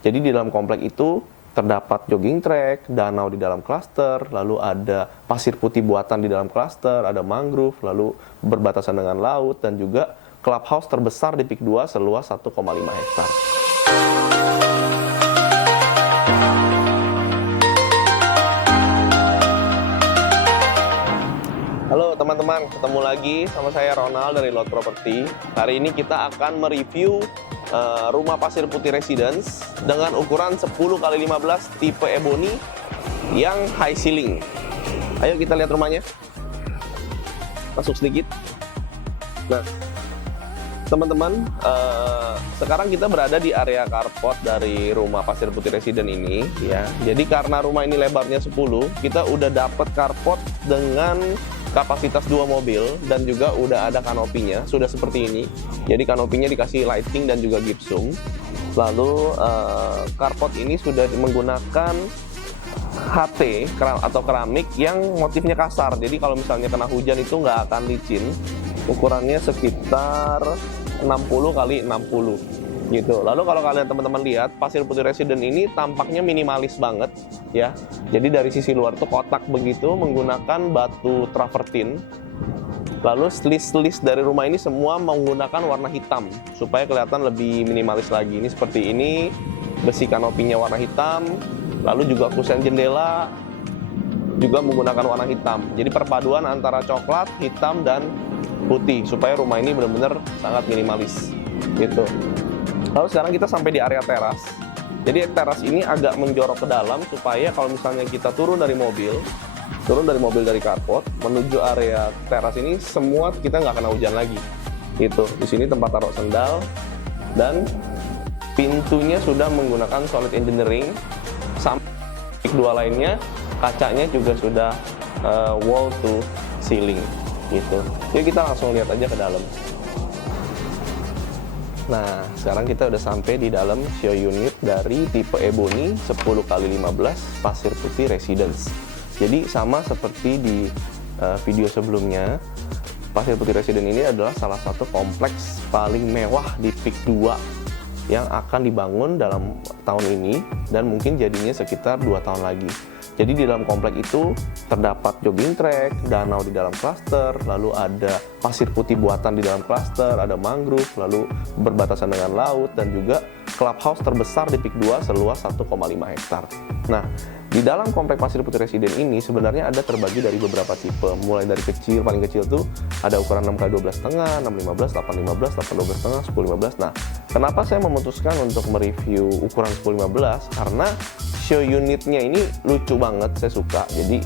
Jadi di dalam komplek itu terdapat jogging track, danau di dalam klaster, lalu ada pasir putih buatan di dalam klaster, ada mangrove, lalu berbatasan dengan laut, dan juga clubhouse terbesar di Peak 2 seluas 1,5 hektar. Halo teman-teman, ketemu lagi sama saya Ronald dari Lot Property. Hari ini kita akan mereview rumah Pasir Putih Residence dengan ukuran 10x15 tipe Ebony yang high ceiling. Ayo kita lihat rumahnya. Masuk sedikit. Nah, teman-teman, sekarang kita berada di area carport dari rumah Pasir Putih Residence ini, ya. Jadi karena rumah ini lebarnya 10, kita udah dapat carport dengan kapasitas 2 mobil dan juga udah ada kanopinya, sudah seperti ini. Jadi kanopinya dikasih lighting dan juga gypsum. Lalu carport ini sudah menggunakan HT atau keramik yang motifnya kasar. Jadi kalau misalnya kena hujan itu nggak akan licin. Ukurannya sekitar 60x60 gitu. Lalu kalau kalian teman-teman lihat, Pasir Putih Residence ini tampaknya minimalis banget ya. Jadi dari sisi luar tuh kotak begitu menggunakan batu travertin. Lalu list dari rumah ini semua menggunakan warna hitam supaya kelihatan lebih minimalis lagi. Ini seperti ini, besi kanopinya warna hitam, lalu juga kusen jendela juga menggunakan warna hitam. Jadi perpaduan antara coklat, hitam, dan putih supaya rumah ini benar-benar sangat minimalis gitu. Lalu sekarang kita sampai di area teras. Jadi teras ini agak menjorok ke dalam supaya kalau misalnya kita turun dari mobil dari carport menuju area teras ini, semua kita nggak kena hujan lagi. Gitu. Di sini tempat taruh sendal dan pintunya sudah menggunakan solid engineering. Sampai dua lainnya kacanya juga sudah wall to ceiling. Gitu. Yuk kita langsung lihat aja ke dalam. Nah, sekarang kita udah sampai di dalam show unit dari tipe Ebony 10x15 Pasir Putih Residence. Jadi sama seperti di video sebelumnya, Pasir Putih Residence ini adalah salah satu kompleks paling mewah di Peak 2 yang akan dibangun dalam tahun ini dan mungkin jadinya sekitar 2 tahun lagi. Jadi di dalam komplek itu terdapat jogging track, danau di dalam klaster, lalu ada pasir putih buatan di dalam klaster, ada mangrove, lalu berbatasan dengan laut, dan juga clubhouse terbesar di Peak 2 seluas 1,5 hektar. Nah, di dalam komplek Pasir Putih Residence ini sebenarnya ada terbagi dari beberapa tipe. Mulai dari kecil, paling kecil tuh ada ukuran 6x12,5, 6x15, 8x15, 8x12,5, 10x15. Nah, kenapa saya memutuskan untuk mereview ukuran 10x15? Karena show unitnya ini lucu banget, saya suka. Jadi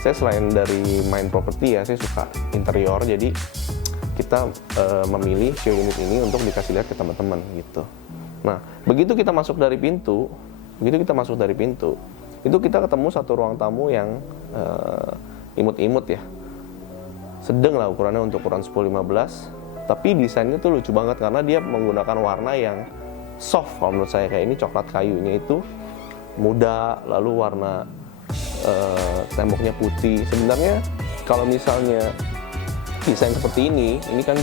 saya selain dari main properti ya, saya suka interior. Jadi kita memilih show unit ini untuk dikasih lihat ke teman-teman gitu. Nah, begitu kita masuk dari pintu, itu kita ketemu satu ruang tamu yang imut-imut ya. Sedang lah ukurannya untuk ukuran 10x15, tapi desainnya tuh lucu banget karena dia menggunakan warna yang soft. Kalau menurut saya kayak ini coklat kayunya itu muda, lalu warna temboknya putih. Sebenarnya kalau misalnya desain seperti ini kan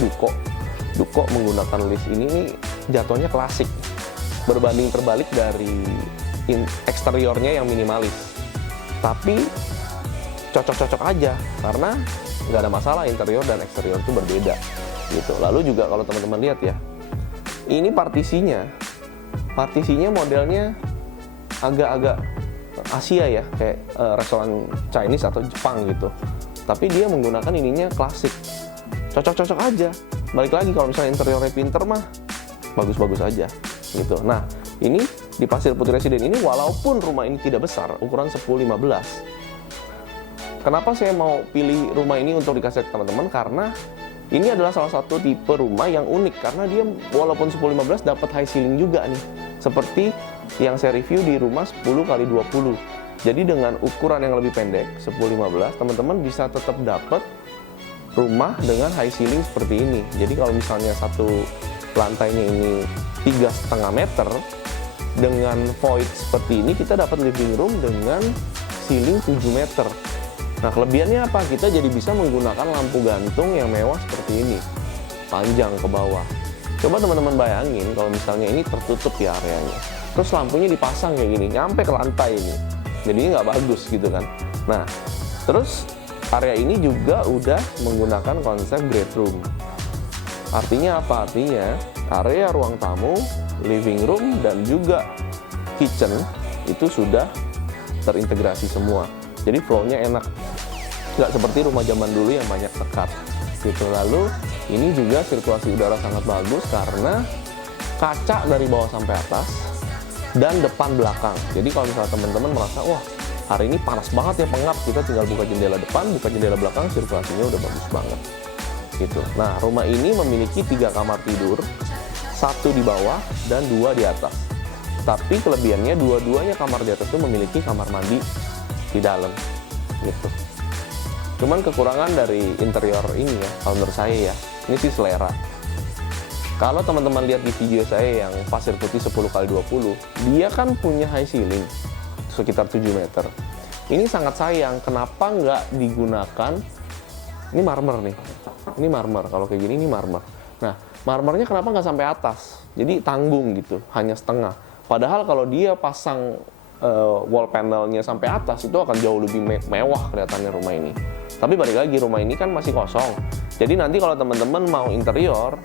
Duko menggunakan list ini jatuhnya klasik, berbanding terbalik dari eksteriornya yang minimalis. Tapi cocok-cocok aja karena nggak ada masalah interior dan eksterior itu berbeda gitu. Lalu juga kalau teman-teman lihat ya, ini partisinya modelnya agak-agak Asia ya, kayak restoran Chinese atau Jepang gitu. Tapi dia menggunakan ininya klasik, cocok-cocok aja. Balik lagi kalau misalnya interiornya pinter mah bagus-bagus aja gitu. Nah, ini di Pasir Putih Residence ini walaupun rumah ini tidak besar, ukuran 10x15. Kenapa saya mau pilih rumah ini untuk dikasih ke teman-teman? Karena ini adalah salah satu tipe rumah yang unik karena dia walaupun 10x15 dapat high ceiling juga nih. Seperti yang saya review di rumah 10x20. Jadi dengan ukuran yang lebih pendek 10x15, teman-teman bisa tetap dapat rumah dengan high ceiling seperti ini. Jadi kalau misalnya satu lantainya ini 3,5 meter, dengan void seperti ini kita dapat living room dengan ceiling 7 meter. Nah, kelebihannya apa? Kita jadi bisa menggunakan lampu gantung yang mewah seperti ini, panjang ke bawah. Coba teman-teman bayangin kalau misalnya ini tertutup ya areanya, terus lampunya dipasang kayak gini, nyampe ke lantai ini, jadinya nggak bagus gitu kan. Nah, terus area ini juga udah menggunakan konsep great room. Artinya apa? Artinya area ruang tamu, living room, dan juga kitchen itu sudah terintegrasi semua. Jadi flow-nya enak, nggak seperti rumah zaman dulu yang banyak sekat gitu. Lalu ini juga sirkulasi udara sangat bagus karena kaca dari bawah sampai atas dan depan belakang. Jadi kalau misalnya teman-teman merasa, wah hari ini panas banget ya, pengap, kita tinggal buka jendela depan, buka jendela belakang, sirkulasinya udah bagus banget gitu. Nah, rumah ini memiliki 3 kamar tidur, 1 di bawah dan 2 di atas. Tapi kelebihannya dua-duanya kamar di atas itu memiliki kamar mandi di dalam gitu. Cuman kekurangan dari interior ini ya, kalau menurut saya ya, ini sih selera. Kalau teman-teman lihat di video saya yang pasir putih 10x20, dia kan punya high ceiling sekitar 7 meter. Ini sangat sayang, kenapa nggak digunakan, ini marmer nih, ini marmer, kalau kayak gini ini marmer. Nah, marmernya kenapa nggak sampai atas? Jadi tanggung gitu, hanya setengah. Padahal kalau dia pasang wall panelnya sampai atas, itu akan jauh lebih mewah kelihatannya rumah ini. Tapi balik lagi, rumah ini kan masih kosong. Jadi nanti kalau teman-teman mau interior,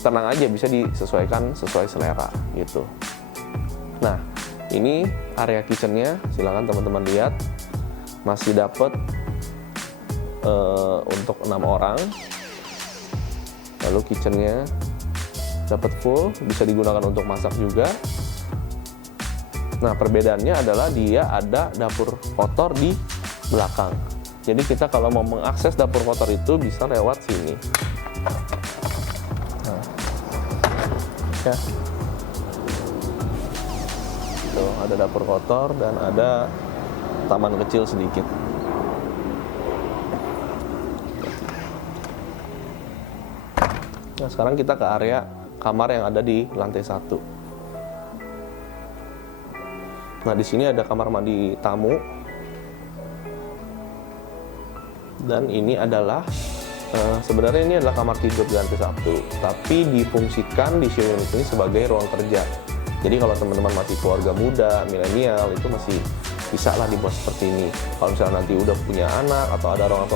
tenang aja, bisa disesuaikan sesuai selera gitu. Nah, ini area kitchennya, silakan teman-teman lihat, masih dapat untuk 6 orang. Lalu kitchennya dapat full, bisa digunakan untuk masak juga. Nah, perbedaannya adalah dia ada dapur kotor di belakang. Jadi kita kalau mau mengakses dapur kotor itu bisa lewat sini. Nah, ya. Tuh, ada dapur kotor dan ada taman kecil sedikit. Nah, sekarang kita ke area kamar yang ada di lantai 1. Nah, di sini ada kamar mandi tamu. Dan ini adalah sebenarnya ini adalah kamar tidur di lantai 1, tapi difungsikan di show unit ini sebagai ruang kerja. Jadi kalau teman-teman masih keluarga muda, milenial, itu masih bisa lah dibuat seperti ini. Kalau misalnya nanti udah punya anak atau ada orang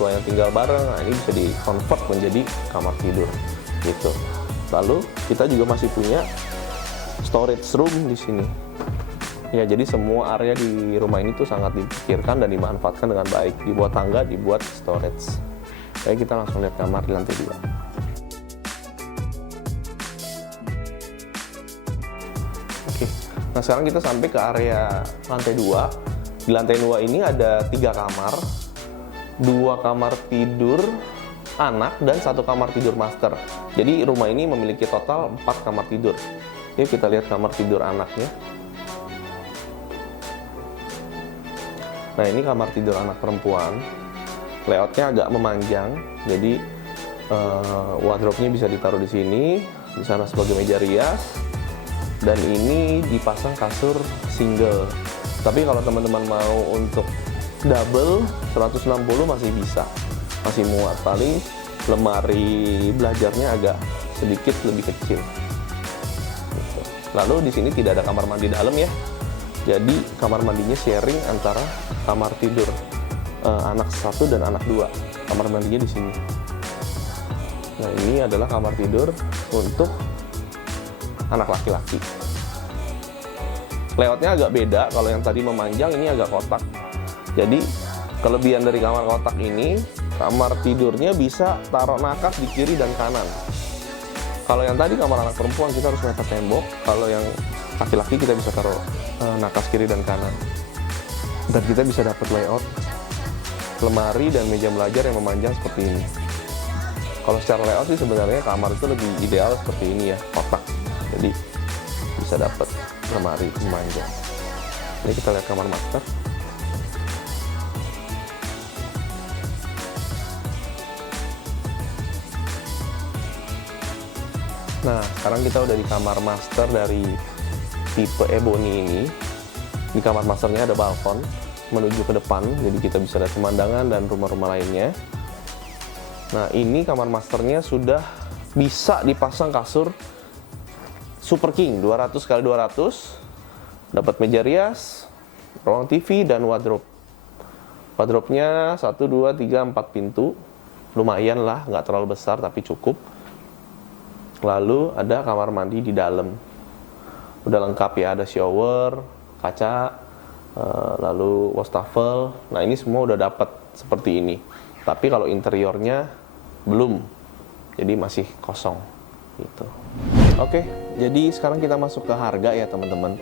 tua yang tinggal bareng, nah ini bisa di-convert menjadi kamar tidur gitu. Lalu kita juga masih punya storage room di sini. Ya, jadi semua area di rumah ini tuh sangat dipikirkan dan dimanfaatkan dengan baik. Dibuat tangga, dibuat storage. Oke, kita langsung lihat kamar di lantai 2. Oke, nah sekarang kita sampai ke area lantai 2. Di lantai 2 ini ada 3 kamar. 2 kamar tidur anak dan 1 kamar tidur master. Jadi rumah ini memiliki total 4 kamar tidur. Yuk kita lihat kamar tidur anaknya. Nah, ini kamar tidur anak perempuan. Layoutnya agak memanjang, jadi wardrobe-nya bisa ditaruh di sini, di sana sebagai meja rias, dan ini dipasang kasur single. Tapi kalau teman-teman mau untuk double 160 masih bisa, masih muat. Paling lemari belajarnya agak sedikit lebih kecil. Lalu di sini tidak ada kamar mandi dalam ya. Jadi kamar mandinya sharing antara kamar tidur anak 1 dan anak 2. Kamar mandinya di sini. Nah, ini adalah kamar tidur untuk anak laki-laki. Layoutnya agak beda. Kalau yang tadi memanjang, ini agak kotak. Jadi kelebihan dari kamar kotak ini, kamar tidurnya bisa taruh nakas di kiri dan kanan. Kalau yang tadi kamar anak perempuan, kita harus mepet tembok. Kalau yang laki-laki, kita bisa taruh nakas kiri dan kanan. Dan kita bisa dapat layout lemari dan meja belajar yang memanjang seperti ini. Kalau secara layout sih sebenarnya kamar itu lebih ideal seperti ini ya, kotak. Jadi bisa dapat lemari memanjang. Ini kita lihat kamar master. Nah, sekarang kita udah di kamar master dari tipe Ebony ini. Di kamar masternya ada balkon menuju ke depan, jadi kita bisa lihat pemandangan dan rumah-rumah lainnya. Nah, ini kamar masternya sudah bisa dipasang kasur Super King 200x200, dapat meja rias, ruang TV, dan wardrobe. Wardrobe-nya 1, 2, 3, 4 pintu. Lumayan lah, nggak terlalu besar tapi cukup. Lalu ada kamar mandi di dalam. Udah lengkap ya, ada shower, kaca, lalu wastafel. Nah ini semua udah dapat seperti ini. Tapi kalau interiornya belum, jadi masih kosong gitu. Oke, jadi sekarang kita masuk ke harga ya teman-teman.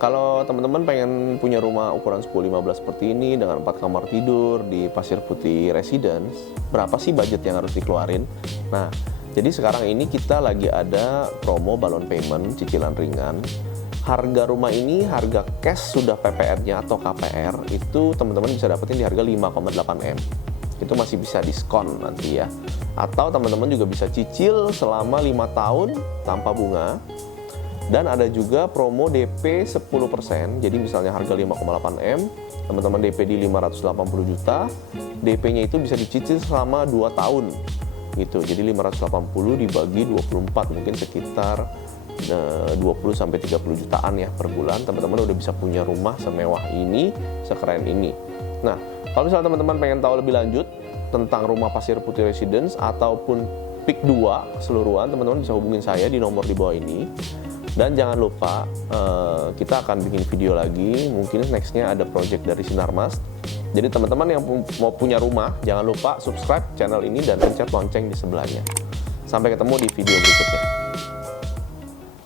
Kalau teman-teman pengen punya rumah ukuran 10-15 seperti ini dengan 4 kamar tidur di Pasir Putih Residence, berapa sih budget yang harus dikeluarin? Nah, jadi sekarang ini kita lagi ada promo balon payment, cicilan ringan. Harga rumah ini, harga cash sudah PPR-nya atau KPR, itu teman-teman bisa dapetin di harga 5,8 M. Itu masih bisa diskon nanti ya. Atau teman-teman juga bisa cicil selama 5 tahun tanpa bunga. Dan ada juga promo DP 10%, jadi misalnya harga 5,8 M, teman-teman DP di 580 juta, DP-nya itu bisa dicicil selama 2 tahun, gitu. Jadi 580 dibagi 24, mungkin sekitar 20-30 jutaan ya per bulan, teman-teman udah bisa punya rumah semewah ini, sekeren ini. Nah, kalau misalnya teman-teman pengen tahu lebih lanjut tentang rumah Pasir Putih Residence ataupun PIK 2 keseluruhan, teman-teman bisa hubungin saya di nomor di bawah ini. Dan jangan lupa, kita akan bikin video lagi, mungkin nextnya ada project dari Sinarmas. Jadi teman-teman yang mau punya rumah, jangan lupa subscribe channel ini dan pencet lonceng di sebelahnya. Sampai ketemu di video berikutnya.